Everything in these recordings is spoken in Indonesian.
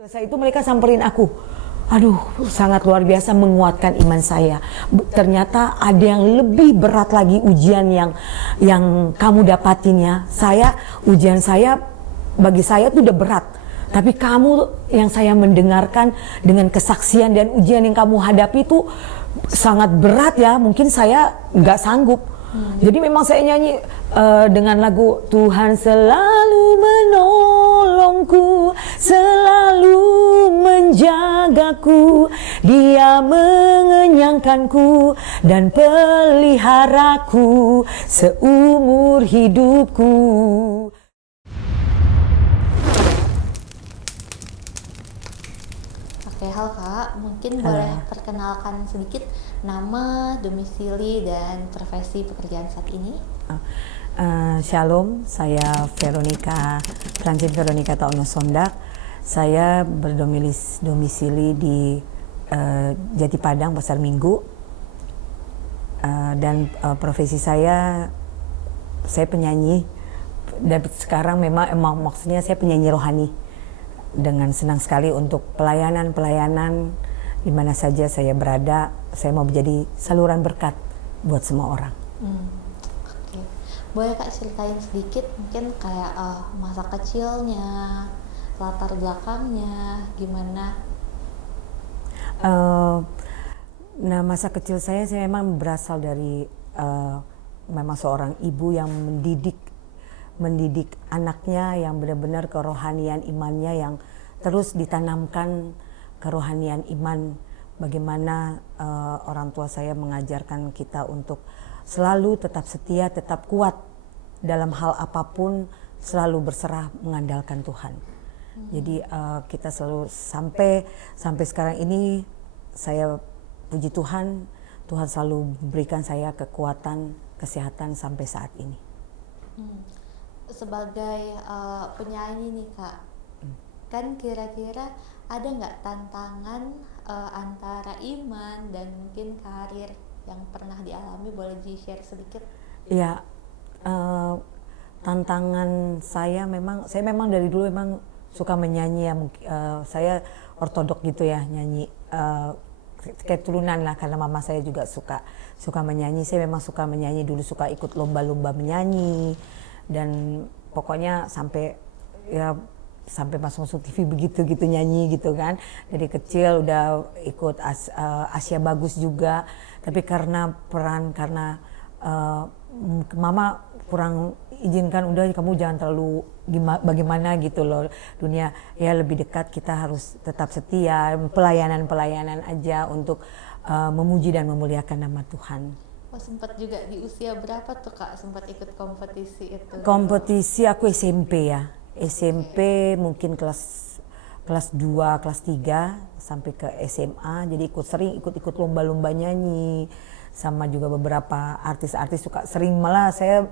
Selesai itu mereka samperin aku. Aduh, sangat luar biasa menguatkan iman saya. Ternyata ada yang lebih berat lagi ujian yang kamu dapatin ya. Ujian saya bagi saya itu udah berat. Tapi kamu yang saya mendengarkan dengan kesaksian dan ujian yang kamu hadapi itu sangat berat ya. Mungkin saya nggak sanggup. Jadi memang saya nyanyi dengan lagu Tuhan selalu menolongku, selalu menjagaku, Dia mengenyangkanku dan peliharaku seumur hidupku. Oke, halo Kak, mungkin boleh perkenalkan sedikit nama, domisili, dan profesi pekerjaan saat ini? Shalom, saya Veronica, Francine Veronica Taono Sondak. Saya berdomisili di Jati Padang, Pasar Minggu. Dan profesi saya penyanyi. Dan sekarang memang maksudnya saya penyanyi rohani. Dengan senang sekali untuk pelayanan di mana saja saya berada, saya mau menjadi saluran berkat buat semua orang. Oke. Boleh Kak ceritain sedikit mungkin kayak masa kecilnya, latar belakangnya, gimana? Nah, masa kecil saya memang berasal dari memang seorang ibu yang mendidik anaknya yang benar-benar kerohanian imannya yang terus ditanamkan kerohanian iman. Bagaimana orang tua saya mengajarkan kita untuk selalu tetap setia, tetap kuat dalam hal apapun, selalu berserah mengandalkan Tuhan. Jadi kita selalu sampai sekarang ini saya puji Tuhan selalu berikan saya kekuatan, kesehatan sampai saat ini. Sebagai penyanyi nih Kak, kan kira-kira ada nggak tantangan antara iman dan mungkin karir yang pernah dialami? Boleh di-share sedikit? Ya, tantangan saya memang dari dulu memang suka menyanyi ya. Saya ortodok gitu ya, nyanyi keturunan lah, karena mama saya juga suka menyanyi. Saya memang suka menyanyi, dulu suka ikut lomba-lomba menyanyi. Dan pokoknya sampai masuk TV begitu nyanyi gitu kan. Dari kecil udah ikut Asia Bagus juga. Tapi karena mama kurang izinkan, udah kamu jangan terlalu bagaimana gitu loh, dunia ya lebih dekat, kita harus tetap setia, pelayanan aja untuk memuji dan memuliakan nama Tuhan. Sempat juga di usia berapa tuh Kak sempat ikut kompetisi itu? Kompetisi aku SMP ya. SMP mungkin kelas 2, kelas 3 sampai ke SMA. Jadi sering ikut lomba-lomba nyanyi sama juga beberapa artis-artis malah saya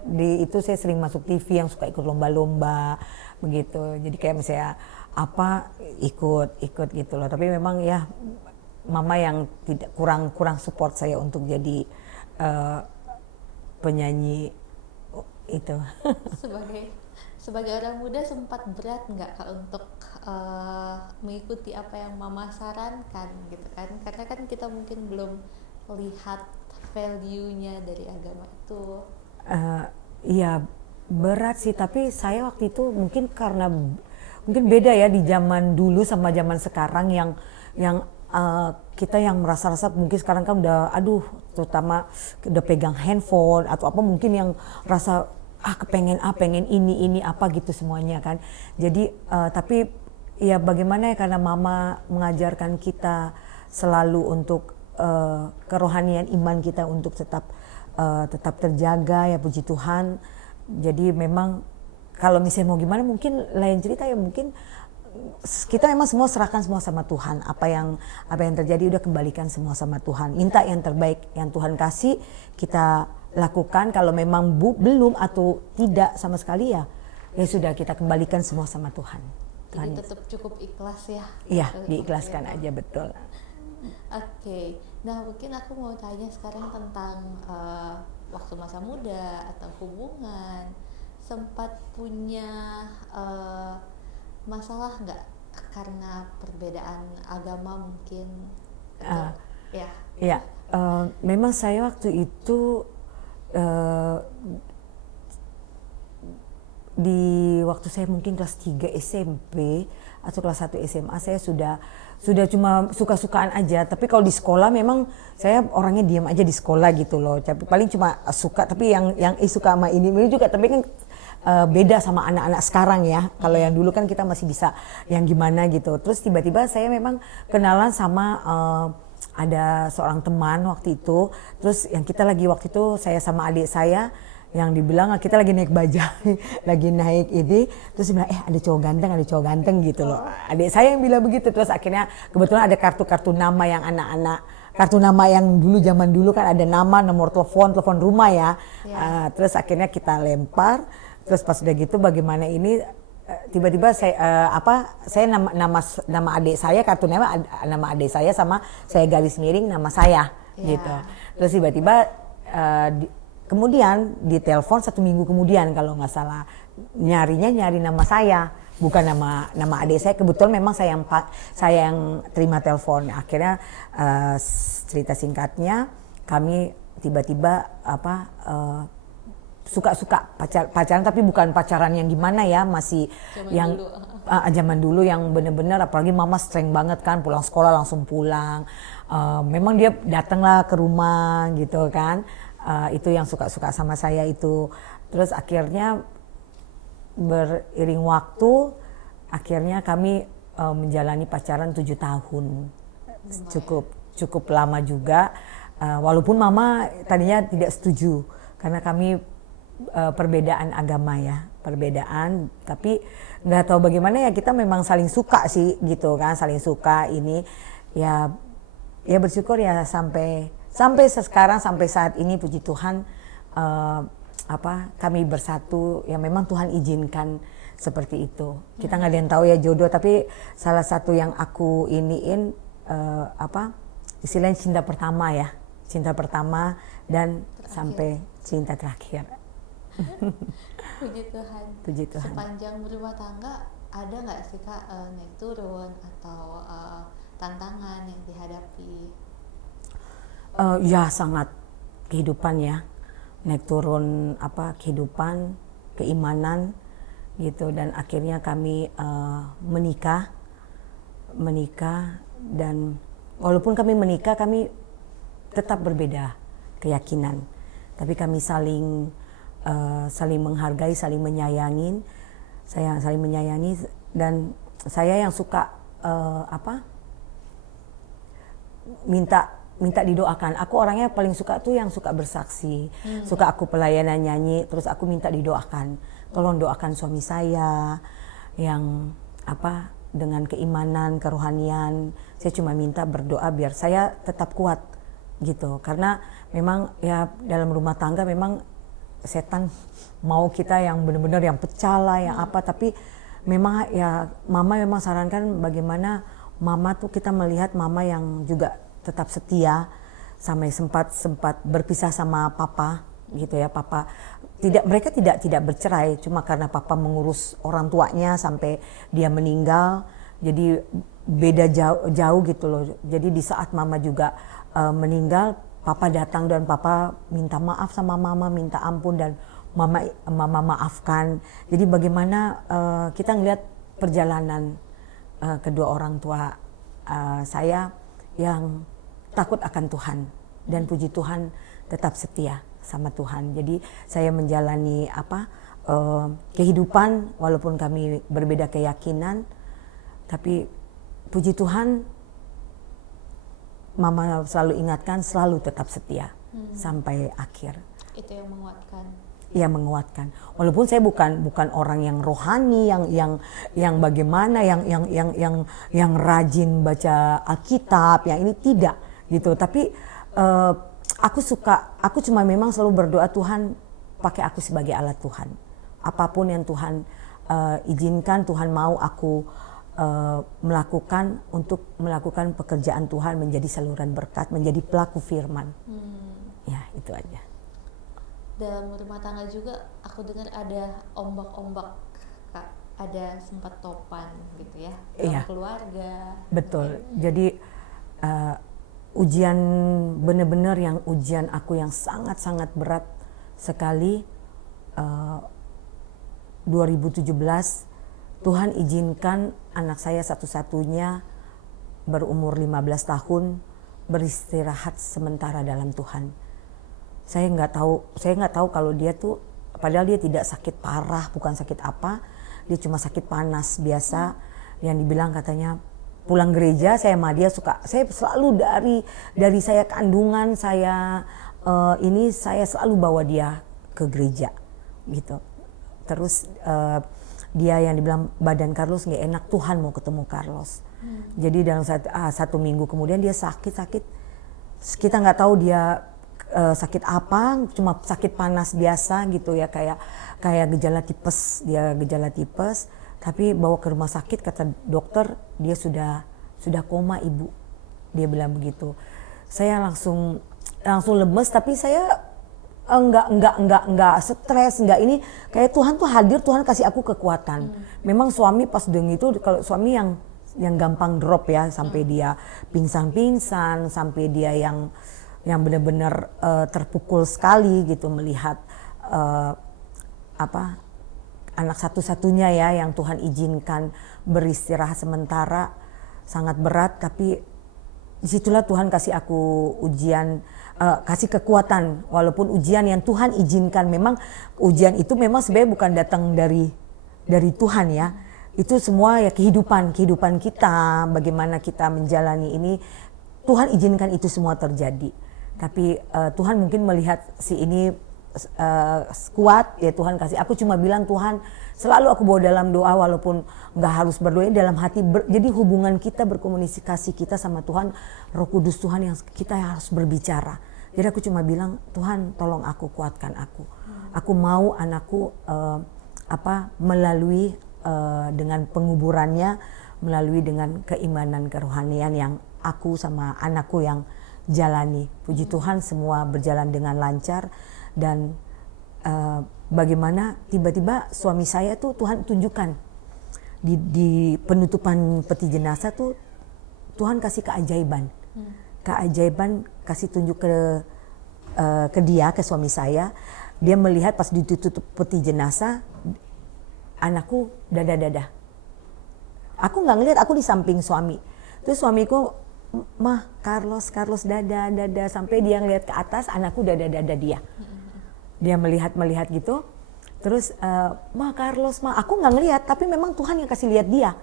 sering masuk TV yang suka ikut lomba-lomba begitu. Jadi kayak misalnya ikut gitu loh. Tapi memang ya mama yang tidak kurang support saya untuk jadi penyanyi itu. Sebagai orang muda sempat berat nggak Kak untuk mengikuti apa yang mama sarankan gitu kan? Karena kan kita mungkin belum lihat value-nya dari agama itu. Iya berat sih, tapi saya waktu itu mungkin beda ya di zaman dulu sama zaman sekarang yang kita yang merasa-rasa mungkin sekarang kan udah terutama udah pegang handphone atau apa, mungkin yang rasa pengen ini apa gitu semuanya kan. Jadi tapi ya bagaimana ya, karena mama mengajarkan kita selalu untuk kerohanian iman kita untuk tetap terjaga ya, puji Tuhan. Jadi memang kalau misalnya mau gimana mungkin lain cerita ya, mungkin kita memang semua serahkan semua sama Tuhan. Apa yang terjadi udah kembalikan semua sama Tuhan. Minta yang terbaik yang Tuhan kasih, kita lakukan. Kalau memang belum atau tidak sama sekali ya sudah, kita kembalikan semua sama Tuhan. Jadi tetap cukup ikhlas ya. Iya, diikhlaskan aja, betul. Oke. Nah, mungkin aku mau tanya sekarang tentang waktu masa muda atau hubungan. Sempat punya masalah nggak karena perbedaan agama mungkin Ah, atau ya. Ya, memang saya waktu itu eh, di waktu saya mungkin kelas 3 SMP atau kelas 1 SMA saya sudah cuma suka-sukaan aja. Tapi kalau di sekolah memang saya orangnya diam aja di sekolah gitu loh. Tapi paling cuma suka, tapi yang suka sama ini juga, tapi kan beda sama anak-anak sekarang ya. Kalau yang dulu kan kita masih bisa yang gimana gitu. Terus tiba-tiba saya memang kenalan sama ada seorang teman waktu itu. Terus yang kita lagi waktu itu saya sama adik saya yang dibilang kita lagi naik bajai, lagi naik ini, terus dia bilang ada cowok ganteng gitu loh. Adik saya yang bilang begitu, terus akhirnya kebetulan ada kartu-kartu nama yang anak-anak, kartu nama yang dulu zaman dulu kan ada nama, nomor telepon rumah ya. Terus akhirnya kita lempar, terus pas udah gitu bagaimana ini tiba-tiba saya nama adik saya, kartu nama adik saya sama saya garis miring nama saya gitu. Terus tiba-tiba kemudian ditelepon 1 minggu kemudian kalau nggak salah, nyari nama saya, bukan nama adik saya. Kebetulan memang saya yang terima telepon. Akhirnya cerita singkatnya kami tiba-tiba suka-suka pacaran, tapi bukan pacaran yang gimana ya, masih zaman dulu yang bener-bener, apalagi mama streng banget kan, pulang sekolah langsung pulang. Memang dia datanglah ke rumah gitu kan. Itu yang suka-suka sama saya itu. Terus akhirnya beriring waktu, akhirnya kami menjalani pacaran 7 tahun. Cukup lama juga. Walaupun mama tadinya tidak setuju karena kami perbedaan agama ya, tapi nggak tahu bagaimana ya, kita memang saling suka sih gitu kan, saling suka ini ya bersyukur ya sampai sekarang, sampai saat ini puji Tuhan kami bersatu ya, memang Tuhan izinkan seperti itu. Kita nggak ada yang tahu ya jodoh, tapi salah satu yang aku iniin istilahnya cinta pertama dan terakhir. Sampai cinta terakhir. Puji Tuhan. Sepanjang berumah tangga ada nggak sih Kak naik turun atau tantangan yang dihadapi? Ya sangat, kehidupan ya, naik turun kehidupan, keimanan gitu, dan akhirnya kami menikah dan walaupun kami menikah kami tetap berbeda keyakinan, tapi kami saling menghargai, saling menyayangi, dan saya yang suka minta didoakan. Aku orangnya paling suka tuh yang suka bersaksi, suka aku pelayanan nyanyi, terus aku minta didoakan. Tolong doakan suami saya yang dengan keimanan, kerohanian. Saya cuma minta berdoa biar saya tetap kuat gitu. Karena memang ya dalam rumah tangga memang setan mau kita yang benar-benar yang pecah lah, yang tapi memang ya mama memang sarankan bagaimana mama tuh, kita melihat mama yang juga tetap setia sampai sempat berpisah sama papa gitu ya. Mereka tidak bercerai, cuma karena papa mengurus orang tuanya sampai dia meninggal, jadi beda jauh gitu loh. Jadi di saat mama juga meninggal, papa datang dan papa minta maaf sama mama, minta ampun, dan mama maafkan. Jadi bagaimana kita ngelihat perjalanan kedua orang tua saya yang takut akan Tuhan, dan puji Tuhan tetap setia sama Tuhan. Jadi saya menjalani kehidupan walaupun kami berbeda keyakinan, tapi puji Tuhan mama selalu ingatkan selalu tetap setia sampai akhir. Itu yang menguatkan. Ya, menguatkan. Walaupun saya bukan orang yang rohani, yang bagaimana, yang rajin baca Alkitab, yang ini tidak gitu. Tapi aku cuma memang selalu berdoa, Tuhan pakai aku sebagai alat Tuhan. Apapun yang Tuhan izinkan, Tuhan mau aku melakukan untuk melakukan pekerjaan Tuhan, menjadi saluran berkat, menjadi pelaku firman. Ya, itu aja. Dalam rumah tangga juga aku dengar ada ombak-ombak, Kak. ada sempat topan gitu ya Iya. dalam keluarga. Betul. Jadi ujian benar-benar yang ujian aku yang sangat-sangat berat sekali. 2017 Tuhan izinkan anak saya satu-satunya berumur 15 tahun beristirahat sementara dalam Tuhan. Saya nggak tahu kalau dia tuh, padahal dia tidak sakit parah, bukan sakit apa, dia cuma sakit panas biasa. Yang dibilang katanya pulang gereja, saya sama dia saya selalu dari saya kandungan saya saya selalu bawa dia ke gereja gitu. Terus dia yang dibilang badan Carlos nggak enak, Tuhan mau ketemu Carlos. Jadi dalam satu minggu kemudian dia sakit, kita nggak tahu dia sakit apa, cuma sakit panas biasa gitu ya, kayak gejala tipes, dia gejala tipes. Tapi bawa ke rumah sakit, kata dokter dia sudah koma ibu, dia bilang begitu. Saya langsung lemes, tapi saya enggak stres, enggak ini, kayak Tuhan tuh hadir, Tuhan kasih aku kekuatan. Memang suami pas deng itu, kalau suami yang gampang drop ya, sampai dia pingsan, sampai dia yang benar-benar terpukul sekali gitu melihat anak satu-satunya ya yang Tuhan izinkan beristirahat sementara, sangat berat. Tapi disitulah Tuhan kasih aku ujian, kasih kekuatan, walaupun ujian yang Tuhan izinkan. Memang ujian itu memang sebenarnya bukan datang dari Tuhan ya. Itu semua ya kehidupan kita, bagaimana kita menjalani ini, Tuhan izinkan itu semua terjadi. Tapi Tuhan mungkin melihat si ini kuat ya, Tuhan kasih. Aku cuma bilang Tuhan, selalu aku bawa dalam doa, walaupun nggak harus berdoa, dalam hati. Jadi hubungan kita, berkomunikasi kita sama Tuhan, Roh Kudus Tuhan yang kita harus berbicara. Jadi aku cuma bilang, Tuhan tolong aku, kuatkan aku. Aku mau anakku melalui dengan penguburannya, melalui dengan keimanan kerohanian yang aku sama anakku yang jalani. Puji Tuhan semua berjalan dengan lancar. Dan bagaimana tiba-tiba suami saya tuh Tuhan tunjukkan di penutupan peti jenazah tuh, Tuhan kasih keajaiban, kasih tunjuk ke dia, ke suami saya. Dia melihat pas ditutup peti jenazah, anakku dada. Aku nggak ngelihat, aku di samping suami. Terus suamiku, mah Carlos dada, sampai dia ngelihat ke atas, anakku dada dia. Dia melihat gitu. Terus mah Carlos, aku nggak ngelihat, tapi memang Tuhan yang kasih lihat dia,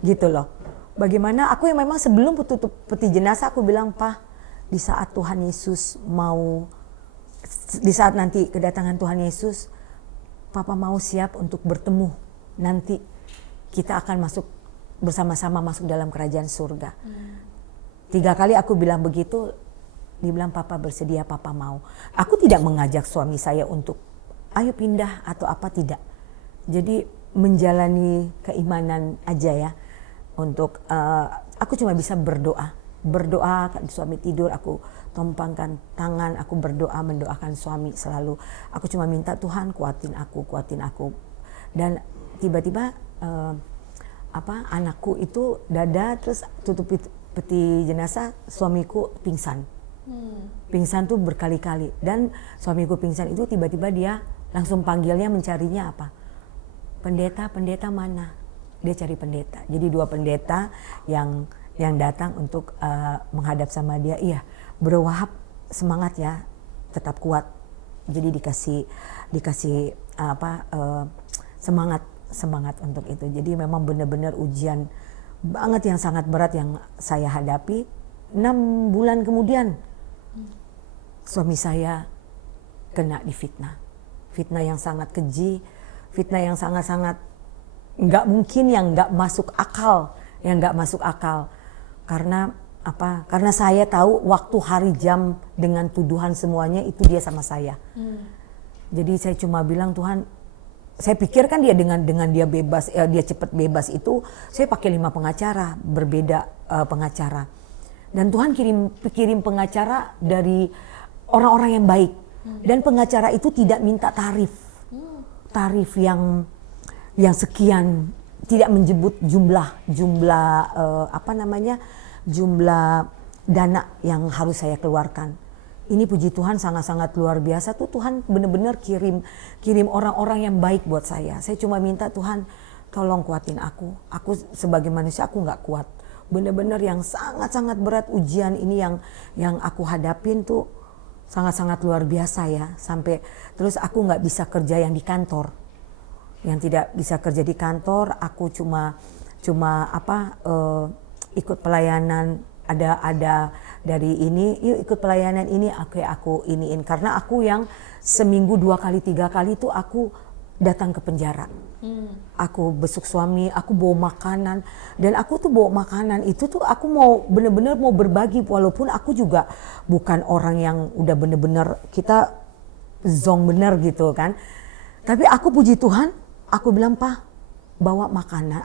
gitu loh. Bagaimana aku yang memang sebelum tutup peti jenazah aku bilang, Pak, di saat Tuhan Yesus di saat nanti kedatangan Tuhan Yesus, Papa mau siap untuk bertemu. Nanti kita akan bersama-sama masuk dalam kerajaan surga. 3 kali aku bilang begitu, dibilang Papa bersedia, Papa mau. Aku tidak mengajak suami saya untuk ayo pindah atau apa, tidak. Jadi menjalani keimanan aja ya. Untuk aku cuma bisa berdoa. Suami tidur, aku tompangkan tangan, aku berdoa, mendoakan suami selalu. Aku cuma minta Tuhan kuatin aku. Dan tiba-tiba anakku itu dada, terus tutup peti jenazah, suamiku pingsan. Pingsan tuh berkali-kali. Dan suamiku pingsan itu tiba-tiba dia langsung panggilnya, mencarinya apa? Pendeta mana? Dia cari pendeta. Jadi 2 pendeta yang datang untuk menghadap sama dia. Iya, Bro Wahab semangat ya, tetap kuat. Jadi dikasih semangat untuk itu. Jadi memang benar-benar ujian banget yang sangat berat yang saya hadapi. 6 bulan kemudian suami saya kena difitnah. Fitnah yang sangat keji, fitnah yang sangat-sangat nggak mungkin, yang nggak masuk akal. Karena apa? Karena saya tahu waktu, hari, jam dengan tuduhan semuanya itu dia sama saya. Jadi saya cuma bilang, Tuhan, saya pikir kan dia dengan dia bebas, dia cepat bebas itu, saya pakai 5 pengacara, berbeda pengacara. Dan Tuhan kirim pengacara dari orang-orang yang baik. Dan pengacara itu tidak minta tarif yang sekian tidak menyebut jumlah jumlah dana yang harus saya keluarkan. Ini puji Tuhan sangat-sangat luar biasa tuh, Tuhan benar-benar kirim orang-orang yang baik buat saya. Saya cuma minta Tuhan tolong kuatin aku sebagai manusia aku nggak kuat. Benar-benar yang sangat-sangat berat ujian ini yang aku hadapin tuh sangat-sangat luar biasa ya. Sampai terus aku nggak bisa kerja yang di kantor. Yang tidak bisa kerja di kantor, aku cuma ikut pelayanan, ada dari ini, yuk ikut pelayanan ini, aku iniin, karena aku yang seminggu 2 kali 3 kali tuh aku datang ke penjara. Aku besuk suami, aku bawa makanan, dan aku tuh bawa makanan itu tuh aku mau bener-bener mau berbagi, walaupun aku juga bukan orang yang udah bener-bener kita zong bener gitu kan. Tapi aku puji Tuhan, aku bilang, "Pak,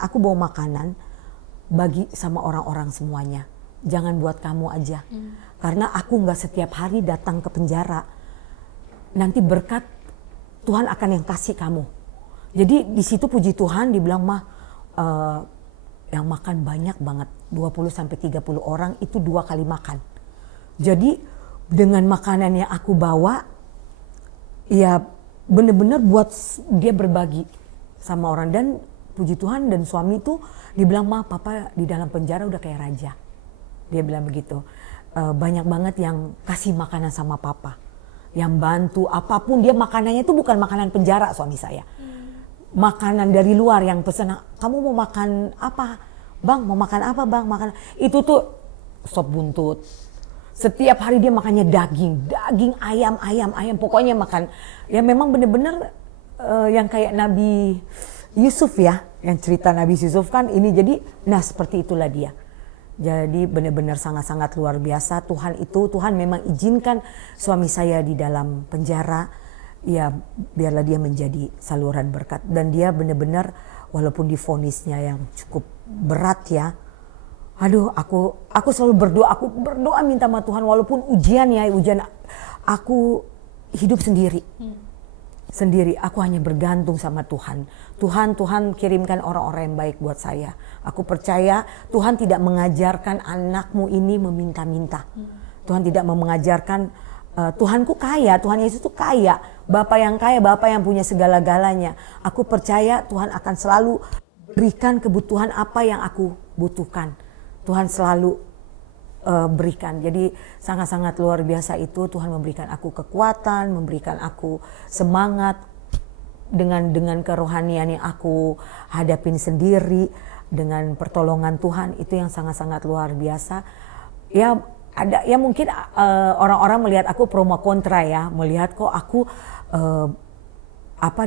aku bawa makanan bagi sama orang-orang semuanya. Jangan buat kamu aja." Karena aku nggak setiap hari datang ke penjara. Nanti berkat Tuhan akan yang kasih kamu. Jadi di situ puji Tuhan dibilang, "Mah, yang makan banyak banget, 20-30 orang itu 2 kali makan." Jadi dengan makanan yang aku bawa, ya bener-bener buat dia berbagi sama orang. Dan puji Tuhan, dan suami tuh dibilang, "Mah, papa di dalam penjara udah kayak raja." Dia bilang begitu. Banyak banget yang kasih makanan sama papa, yang bantu apapun. Dia makanannya itu bukan makanan penjara suami saya. Makanan dari luar yang pesen, "Kamu mau makan apa? Bang, mau makan apa bang?" Itu tuh sop buntut. Setiap hari dia makannya daging, ayam. Pokoknya makan. Ya memang bener-bener yang kayak Nabi Yusuf ya. Yang cerita Nabi Yusuf kan ini, jadi nah seperti itulah dia. Jadi benar-benar sangat-sangat luar biasa. Tuhan memang izinkan suami saya di dalam penjara, ya biarlah dia menjadi saluran berkat. Dan dia benar-benar walaupun divonisnya yang cukup berat ya, aduh aku selalu berdoa minta sama Tuhan, walaupun ujian aku hidup sendiri. Aku hanya bergantung sama Tuhan. Tuhan kirimkan orang-orang yang baik buat saya. Aku percaya Tuhan tidak mengajarkan anakmu ini meminta-minta. Tuhan tidak mengajarkan, Tuhanku kaya, Tuhan Yesus itu kaya. Bapak yang kaya, Bapak yang punya segala-galanya. Aku percaya Tuhan akan selalu berikan kebutuhan apa yang aku butuhkan. Tuhan selalu berikan. Jadi sangat-sangat luar biasa itu. Tuhan memberikan aku kekuatan, memberikan aku semangat dengan kerohanian yang aku hadapin sendiri, dengan pertolongan Tuhan, itu yang sangat-sangat luar biasa. Ya ada ya mungkin orang-orang melihat aku pro kontra ya, melihat kok aku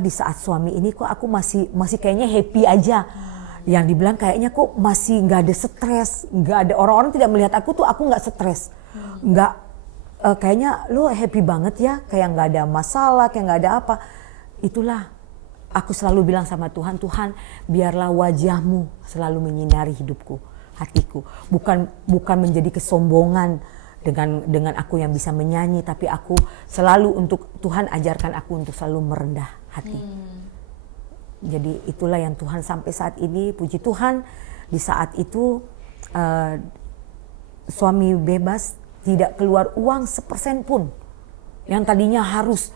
di saat suami ini kok aku masih kayaknya happy aja. Yang dibilang kayaknya kok masih nggak ada stres, nggak ada, orang-orang tidak melihat aku nggak stres, nggak kayaknya lo happy banget ya, kayak nggak ada masalah, kayak nggak ada apa. Itulah aku selalu bilang sama Tuhan, Tuhan biarlah wajahmu selalu menyinari hidupku, hatiku, bukan menjadi kesombongan dengan aku yang bisa menyanyi, tapi aku selalu untuk Tuhan ajarkan aku untuk selalu merendah hati. Jadi itulah yang Tuhan sampai saat ini, puji Tuhan, di saat itu suami bebas, tidak keluar uang 1% pun. Yang tadinya harus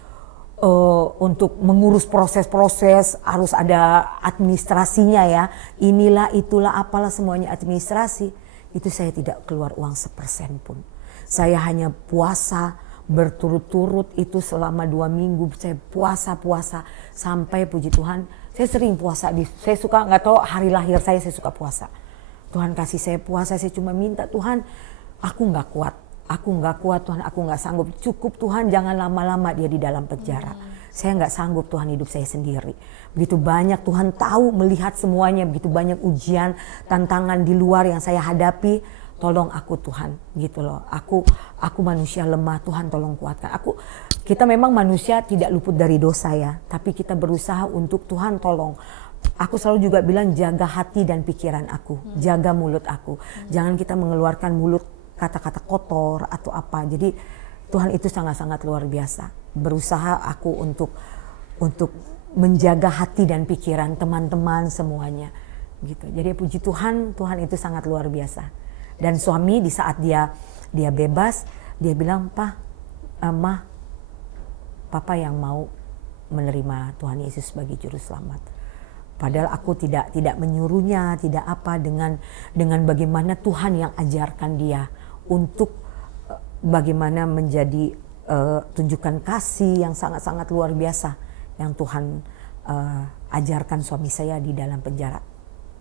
untuk mengurus proses-proses, harus ada administrasinya ya, inilah itulah apalah semuanya administrasi, itu saya tidak keluar uang 1% pun. Saya hanya puasa berturut-turut itu selama 2 minggu, saya puasa sampai puji Tuhan. Saya sering puasa, saya suka, nggak tahu hari lahir saya suka puasa. Tuhan kasih saya puasa, saya cuma minta Tuhan, aku nggak kuat Tuhan, aku nggak sanggup. Cukup Tuhan, jangan lama-lama dia di dalam penjara. Saya nggak sanggup Tuhan hidup saya sendiri. Begitu banyak Tuhan tahu, melihat semuanya, begitu banyak ujian, tantangan di luar yang saya hadapi. Tolong aku Tuhan, gitu loh. Aku manusia lemah, Tuhan tolong kuatkan aku. Kita memang manusia tidak luput dari dosa ya, tapi kita berusaha untuk Tuhan tolong. Aku selalu juga bilang jaga hati dan pikiran aku, jaga mulut aku. Jangan kita mengeluarkan mulut kata-kata kotor atau apa. Jadi Tuhan itu sangat-sangat luar biasa. Berusaha aku untuk menjaga hati dan pikiran teman-teman semuanya. gitu. Jadi puji Tuhan, Tuhan itu sangat luar biasa. Dan suami di saat dia bebas, dia bilang, Mah, Papa yang mau menerima Tuhan Yesus sebagai juru selamat. Padahal aku tidak menyuruhnya, tidak apa, dengan bagaimana Tuhan yang ajarkan dia untuk bagaimana menjadi tunjukkan kasih yang sangat-sangat luar biasa yang Tuhan ajarkan suami saya di dalam penjara.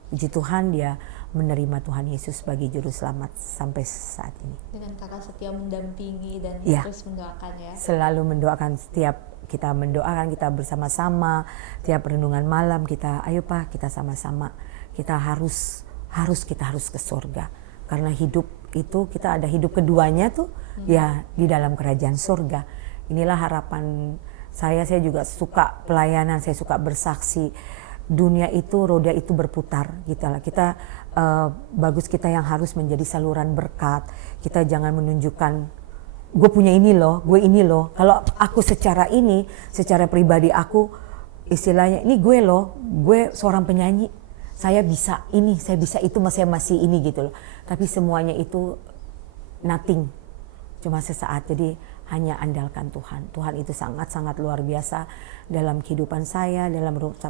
Puji Tuhan, dia menerima Tuhan Yesus sebagai juru selamat sampai saat ini. Dengan kakak setia mendampingi dan terus mendoakan ya. Selalu mendoakan, setiap kita mendoakan, kita bersama-sama, tiap renungan malam ayo Pak, kita sama-sama, kita harus ke surga. Karena hidup itu, kita ada hidup keduanya tuh ya di dalam kerajaan surga. Inilah harapan saya juga suka pelayanan, saya suka bersaksi. Dunia itu, roda itu berputar gitu lah. Kita bagus kita yang harus menjadi saluran berkat. Kita jangan menunjukkan gue punya ini loh, gue ini loh. Kalau aku secara pribadi aku istilahnya ini gue loh, gue seorang penyanyi. Saya bisa ini, saya bisa itu, saya masih ini gitu loh. Tapi semuanya itu nothing. Cuma sesaat. Jadi hanya andalkan Tuhan. Tuhan itu sangat-sangat luar biasa dalam kehidupan saya,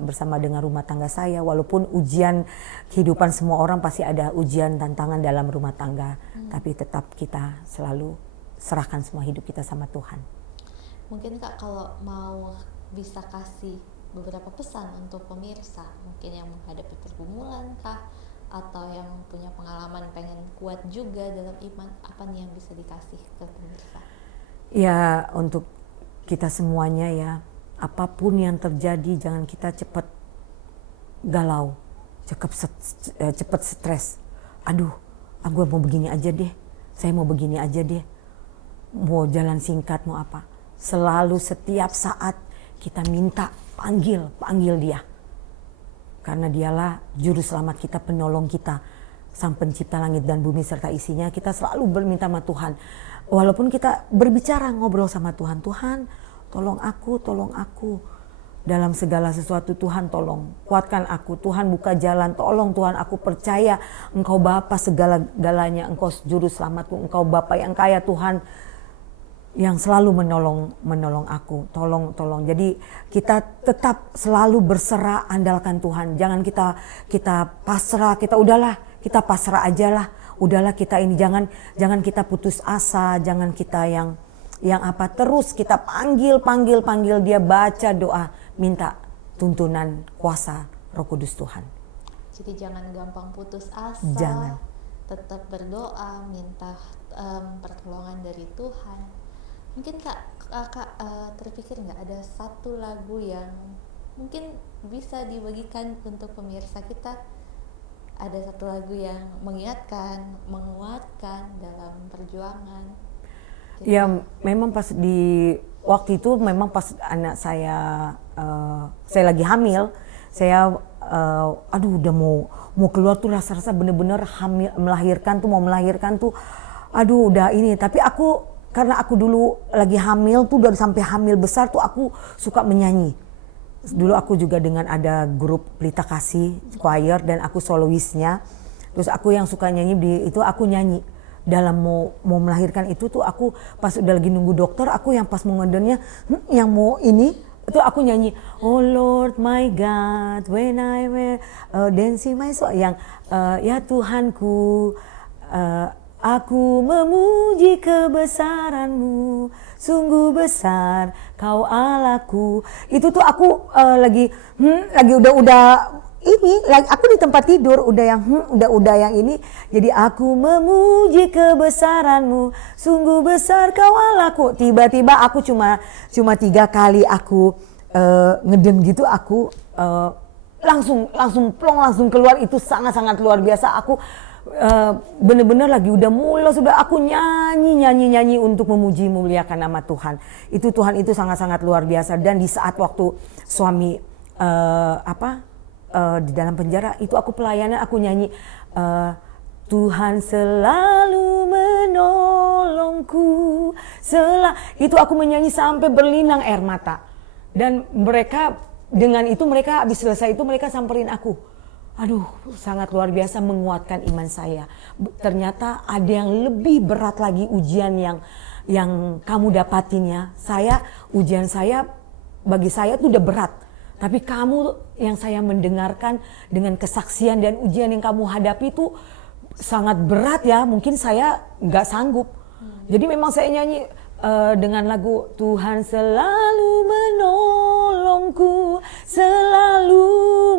bersama dengan rumah tangga saya. Walaupun ujian kehidupan, semua orang pasti ada ujian, tantangan dalam rumah tangga. Tapi tetap kita selalu serahkan semua hidup kita sama Tuhan. Mungkin Kak kalau mau bisa kasih beberapa pesan untuk pemirsa, mungkin yang menghadapi pergumulan kah, atau yang punya pengalaman pengen kuat juga dalam iman, apa nih yang bisa dikasih ke pemirsa? Ya, untuk kita semuanya ya, apapun yang terjadi jangan kita cepat galau, cepat stres. Aduh, aku mau begini aja deh, saya mau begini aja deh, mau jalan singkat, mau apa. Selalu setiap saat kita minta, panggil dia. Karena dialah juru selamat kita, penolong kita, sang pencipta langit dan bumi serta isinya. Kita selalu berminta sama Tuhan. Walaupun kita berbicara, ngobrol sama Tuhan, Tuhan tolong aku. Dalam segala sesuatu Tuhan tolong, kuatkan aku. Tuhan buka jalan, tolong Tuhan, aku percaya Engkau Bapa segala-galanya, Engkau juru selamatku, Engkau Bapa yang kaya Tuhan, yang selalu menolong aku. Tolong. Jadi kita tetap selalu berserah, andalkan Tuhan. Jangan kita pasrah, kita pasrah aja lah. Udahlah kita ini, jangan kita putus asa, jangan kita yang apa, terus kita panggil dia, baca doa, minta tuntunan kuasa Roh Kudus Tuhan. Jadi jangan gampang putus asa, tetap berdoa, minta pertolongan dari Tuhan. Mungkin Kak terpikir nggak ada satu lagu yang mungkin bisa dibagikan untuk pemirsa kita? Ada satu lagu yang mengingatkan, menguatkan dalam perjuangan. Gitu. Ya memang pas di waktu itu, memang pas anak saya lagi hamil, saya udah mau keluar tuh, rasa bener-bener hamil, mau melahirkan tuh, udah ini. Tapi karena aku dulu lagi hamil tuh, udah sampai hamil besar tuh aku suka menyanyi. Dulu aku juga dengan ada grup Pelita Kasih choir dan aku soloistnya. Terus aku yang suka nyanyi aku nyanyi dalam mau melahirkan itu tuh, aku pas udah lagi nunggu dokter, aku yang pas mau ngedennya yang mau ini itu aku nyanyi Oh Lord my God when I dancing my soul, yang ya Tuhanku, aku memuji kebesaran-Mu, sungguh besar Kau Allahku. Itu tuh aku lagi udah ini, aku di tempat tidur udah yang ini. Jadi aku memuji kebesaran-Mu, sungguh besar Kau Allahku. Tiba-tiba aku cuma 3 kali aku ngedem gitu, aku langsung plong, langsung keluar. Itu sangat-sangat luar biasa. Aku bener-bener lagi udah mulai, sudah aku nyanyi untuk memuji memuliakan nama Tuhan. Tuhan itu sangat-sangat luar biasa. Dan di saat waktu suami di dalam penjara itu, aku pelayanan, aku nyanyi Tuhan selalu menolongku. Itu aku menyanyi sampai berlinang air mata. Dan mereka dengan itu, mereka habis selesai itu mereka samperin aku. aduh, sangat luar biasa menguatkan iman saya. Ternyata ada yang lebih berat lagi ujian yang kamu dapatin ya. Ujian saya, bagi saya itu udah berat. Tapi kamu yang saya mendengarkan dengan kesaksian dan ujian yang kamu hadapi itu sangat berat ya. Mungkin saya nggak sanggup. Jadi memang saya nyanyi dengan lagu Tuhan selalu menolongku, selalu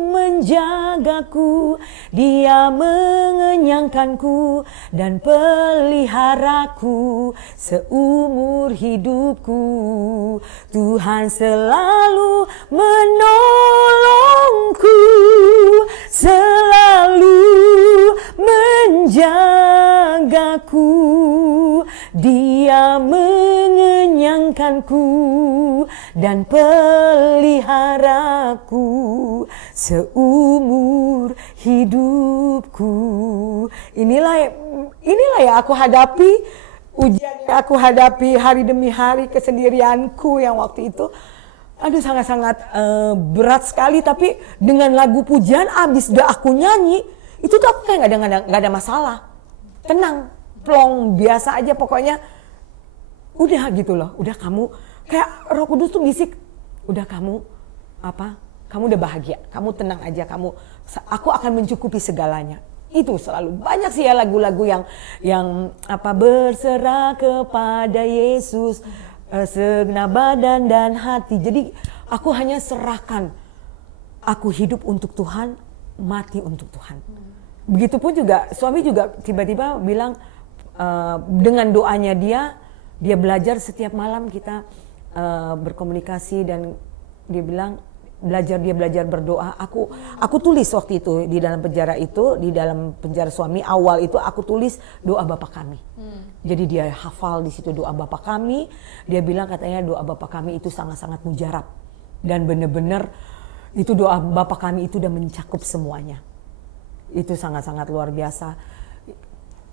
menjagaku, Dia mengenyangkanku dan peliharaku seumur hidupku. Tuhan selalu menolongku, selalu menjagaku, Dia mengenyangkanku dan peliharaku seumur hidupku. Inilah yang aku hadapi, ujian yang aku hadapi hari demi hari, kesendirianku yang waktu itu. Aduh, sangat-sangat berat sekali. Tapi dengan lagu pujian abis udah aku nyanyi, itu tuh aku kayak nggak ada masalah, tenang, plong, biasa aja pokoknya. Udah gitu loh, udah kamu, kayak Roh Kudus tuh bisik, udah kamu udah bahagia, kamu tenang aja, aku akan mencukupi segalanya. Itu selalu banyak sih ya lagu-lagu yang berserah kepada Yesus, segenap badan dan hati. Jadi aku hanya serahkan, aku hidup untuk Tuhan, mati untuk Tuhan. Begitupun juga suami juga tiba-tiba bilang, dengan doanya dia belajar setiap malam kita berkomunikasi, dan dia bilang dia belajar berdoa. Aku tulis waktu itu di dalam penjara itu, di dalam penjara suami awal itu aku tulis doa Bapa Kami. Jadi dia hafal di situ doa Bapa Kami. Dia bilang katanya doa Bapa Kami itu sangat-sangat mujarab, dan benar-benar itu doa Bapa Kami itu udah mencakup semuanya. Itu sangat-sangat luar biasa.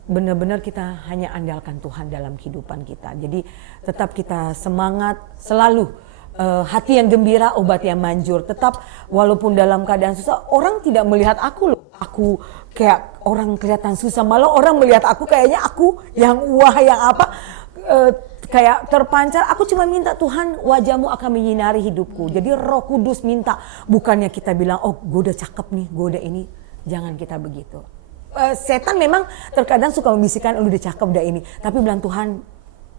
Benar-benar kita hanya andalkan Tuhan dalam kehidupan kita. Jadi tetap kita semangat selalu. Hati yang gembira, obat yang manjur. Tetap walaupun dalam keadaan susah, orang tidak melihat aku loh. Aku kayak orang kelihatan susah, malah orang melihat aku kayaknya aku yang wah, yang kayak terpancar. Aku cuma minta Tuhan, wajahmu akan menyinari hidupku. Jadi Roh Kudus minta, bukannya kita bilang, oh gue udah cakep nih, gue udah ini. Jangan kita begitu. Setan memang terkadang suka membisikkan, lu udah cakep udah ini. Tapi bilang, Tuhan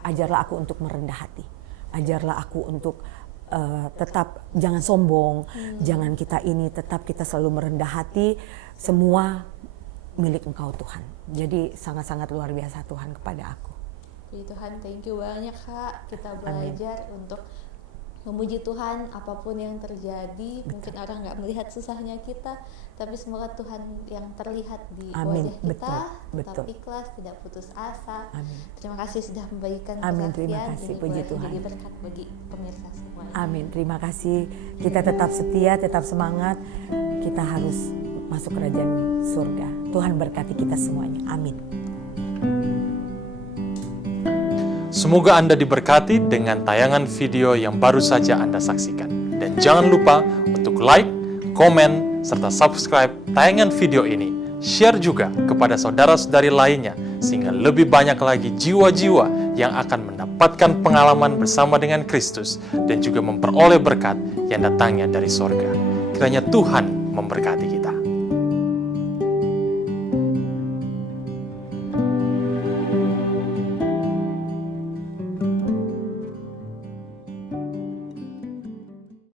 ajarlah aku untuk merendah hati. Ajarlah aku untuk tetap jangan sombong. Jangan kita ini, tetap kita selalu merendah hati. Semua milik Engkau Tuhan. Jadi sangat-sangat luar biasa Tuhan kepada aku. Jadi Tuhan, thank you banyak Kak. Kita belajar untuk memuji Tuhan apapun yang terjadi. Betul. Mungkin orang nggak melihat susahnya kita, tapi semoga Tuhan yang terlihat di wajah kita tetap ikhlas, tidak putus asa. Amin. Terima kasih sudah membagikan kesaksian. Terima kasih, puji Tuhan. Jadi berkat bagi pemirsa semua. Amin. Terima kasih. Kita tetap setia, tetap semangat. Kita harus masuk kerajaan surga. Tuhan berkati kita semuanya. Amin. Semoga Anda diberkati dengan tayangan video yang baru saja Anda saksikan. Dan jangan lupa untuk like, komen, serta subscribe tayangan video ini. Share juga kepada saudara-saudari lainnya, sehingga lebih banyak lagi jiwa-jiwa yang akan mendapatkan pengalaman bersama dengan Kristus dan juga memperoleh berkat yang datangnya dari sorga. Kiranya Tuhan memberkati kita.